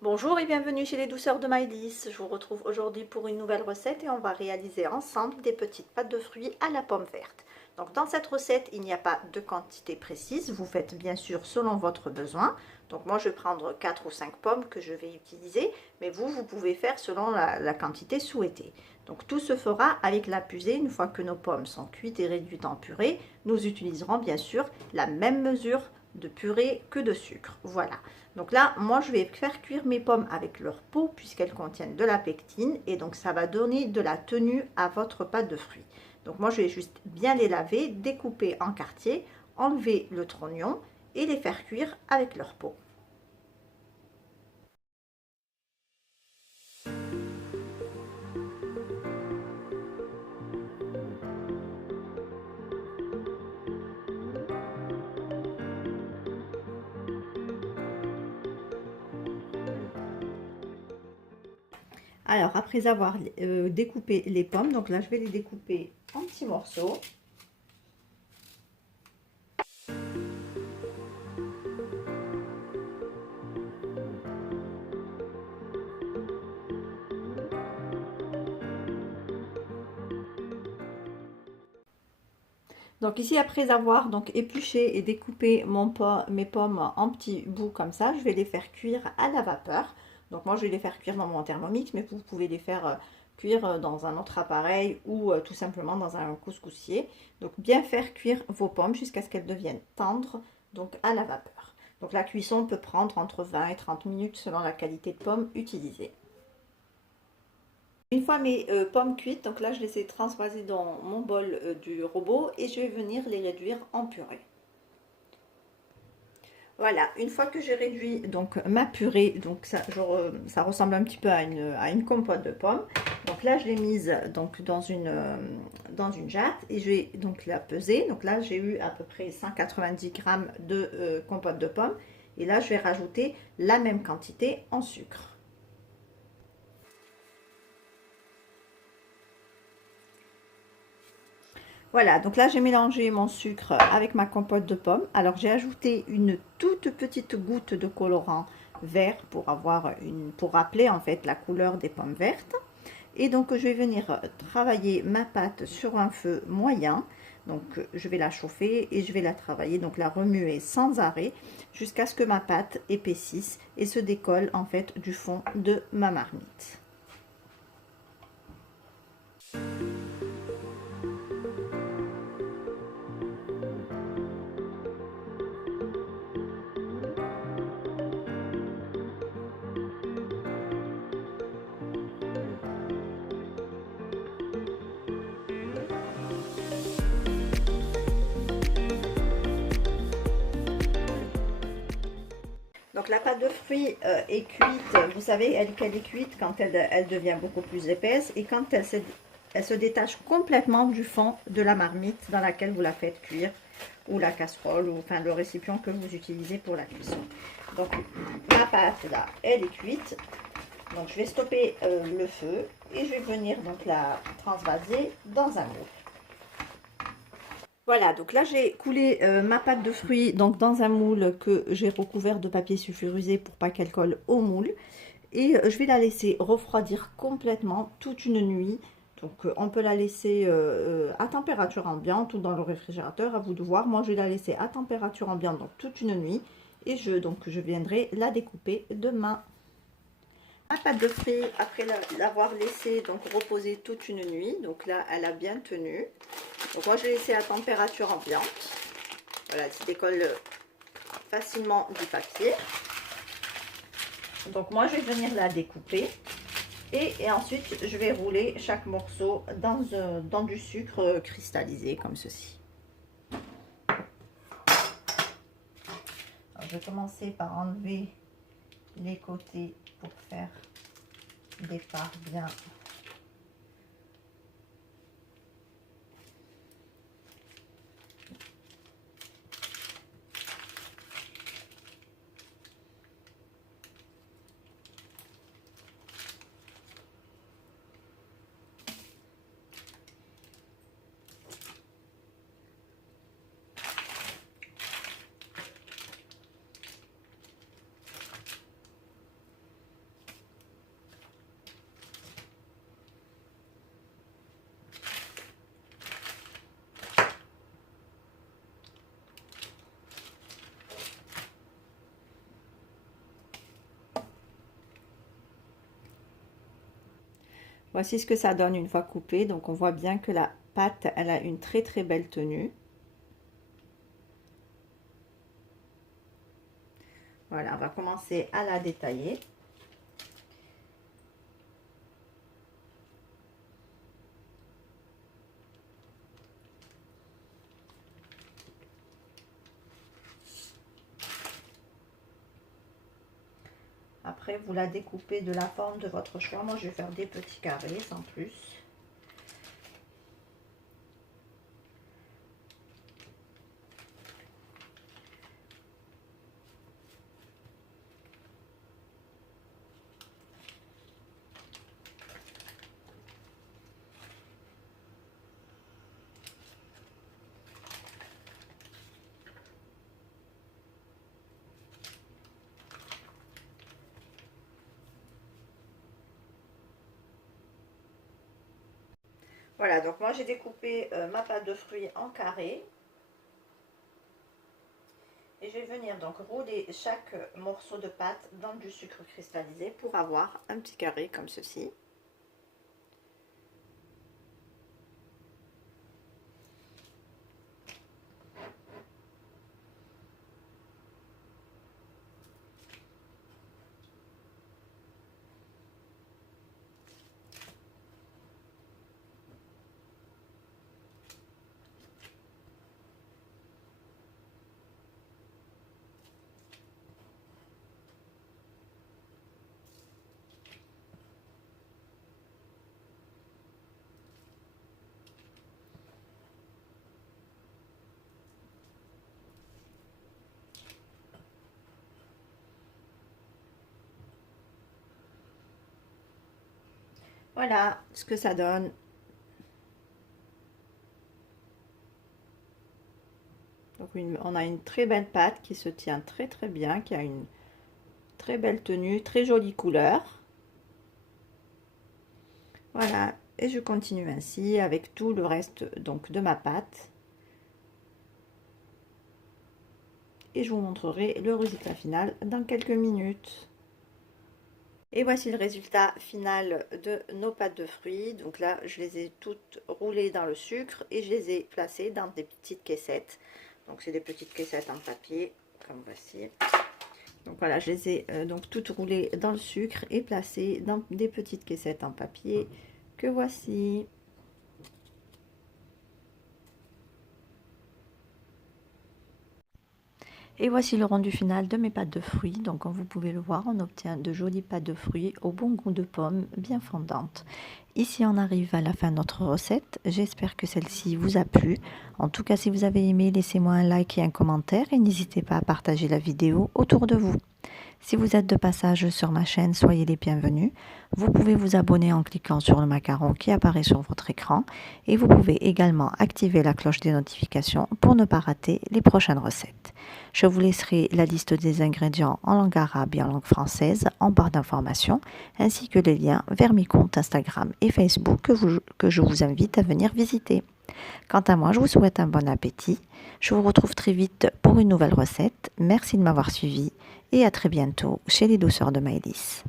Bonjour et bienvenue chez les douceurs de Maëlys. Je vous retrouve aujourd'hui pour une nouvelle recette et on va réaliser ensemble des petites pâtes de fruits à la pomme verte. Donc dans cette recette, il n'y a pas de quantité précise, vous faites bien sûr selon votre besoin. Donc moi je vais prendre 4 ou 5 pommes que je vais utiliser, mais vous pouvez faire selon la quantité souhaitée. Donc tout se fera avec la pusée. Une fois que nos pommes sont cuites et réduites en purée, nous utiliserons bien sûr la même mesure de purée que de sucre. Voilà. Donc là, moi, je vais faire cuire mes pommes avec leur peau puisqu'elles contiennent de la pectine et donc ça va donner de la tenue à votre pâte de fruits. Donc moi, je vais juste bien les laver, découper en quartiers, enlever le trognon et les faire cuire avec leur peau. Alors, après avoir découpé les pommes, donc là, je vais les découper en petits morceaux. Donc ici, après avoir donc épluché et découpé mes pommes en petits bouts comme ça, je vais les faire cuire à la vapeur. Donc moi, je vais les faire cuire dans mon Thermomix, mais vous pouvez les faire cuire dans un autre appareil ou tout simplement dans un couscoussier. Donc bien faire cuire vos pommes jusqu'à ce qu'elles deviennent tendres, donc à la vapeur. Donc la cuisson peut prendre entre 20 et 30 minutes selon la qualité de pommes utilisée. Une fois mes pommes cuites, donc là je les ai transvasées dans mon bol du robot et je vais venir les réduire en purée. Voilà, une fois que j'ai réduit donc ma purée, donc ça ressemble un petit peu à une compote de pommes. Donc là je l'ai mise donc dans une jatte et je vais donc la peser. Donc là j'ai eu à peu près 190 grammes de compote de pommes et là je vais rajouter la même quantité en sucre. Voilà, donc là j'ai mélangé mon sucre avec ma compote de pommes. Alors j'ai ajouté une toute petite goutte de colorant vert pour rappeler en fait la couleur des pommes vertes. Et donc je vais venir travailler ma pâte sur un feu moyen. Donc je vais la chauffer et je vais la travailler, donc la remuer sans arrêt jusqu'à ce que ma pâte épaississe et se décolle en fait du fond de ma marmite. Donc la pâte de fruits est cuite, vous savez qu'elle est cuite quand elle devient beaucoup plus épaisse et quand elle se détache complètement du fond de la marmite dans laquelle vous la faites cuire, ou la casserole, ou enfin le récipient que vous utilisez pour la cuisson. Donc ma pâte là, elle est cuite. Donc je vais stopper le feu et je vais venir donc la transvaser dans un moule. Voilà, donc là j'ai coulé ma pâte de fruits donc dans un moule que j'ai recouvert de papier sulfurisé pour pas qu'elle colle au moule. Et je vais la laisser refroidir complètement toute une nuit. Donc on peut la laisser à température ambiante ou dans le réfrigérateur, à vous de voir. Moi je vais la laisser à température ambiante donc toute une nuit. Et je viendrai la découper demain. Ma pâte de fruits, après l'avoir laissée donc reposer toute une nuit, donc là elle a bien tenu. Donc moi je l'ai laissée à température ambiante. Voilà, elle se décolle facilement du papier. Donc moi je vais venir la découper et ensuite je vais rouler chaque morceau dans du sucre cristallisé comme ceci. Alors, je vais commencer par enlever les côtés pour faire des parts bien. Voici ce que ça donne une fois coupé. Donc on voit bien que la pâte, elle a une très très belle tenue. Voilà, on va commencer à la détailler. Après, vous la découpez de la forme de votre choix. Moi, je vais faire des petits carrés sans plus. Voilà, donc moi j'ai découpé ma pâte de fruits en carrés. Et je vais venir donc rouler chaque morceau de pâte dans du sucre cristallisé pour avoir un petit carré comme ceci. Voilà ce que ça donne. Donc on a une très belle pâte qui se tient très très bien, qui a une très belle tenue, très jolie couleur. Voilà, et je continue ainsi avec tout le reste donc de ma pâte. Et je vous montrerai le résultat final dans quelques minutes. Et voici le résultat final de nos pâtes de fruits. Donc là, je les ai toutes roulées dans le sucre et je les ai placées dans des petites caissettes. Donc c'est des petites caissettes en papier, comme voici. Donc voilà, je les ai donc toutes roulées dans le sucre et placées dans des petites caissettes en papier que voici. Et voici le rendu final de mes pâtes de fruits. Donc comme vous pouvez le voir, on obtient de jolies pâtes de fruits au bon goût de pomme, bien fondantes. Ici on arrive à la fin de notre recette. J'espère que celle-ci vous a plu. En tout cas, si vous avez aimé, laissez-moi un like et un commentaire et n'hésitez pas à partager la vidéo autour de vous. Si vous êtes de passage sur ma chaîne, soyez les bienvenus. Vous pouvez vous abonner en cliquant sur le macaron qui apparaît sur votre écran et vous pouvez également activer la cloche des notifications pour ne pas rater les prochaines recettes. Je vous laisserai la liste des ingrédients en langue arabe et en langue française en barre d'informations ainsi que les liens vers mes comptes Instagram et Facebook que je vous invite à venir visiter. Quant à moi, je vous souhaite un bon appétit. Je vous retrouve très vite pour une nouvelle recette. Merci de m'avoir suivi et à très bientôt chez les douceurs de Maëlys.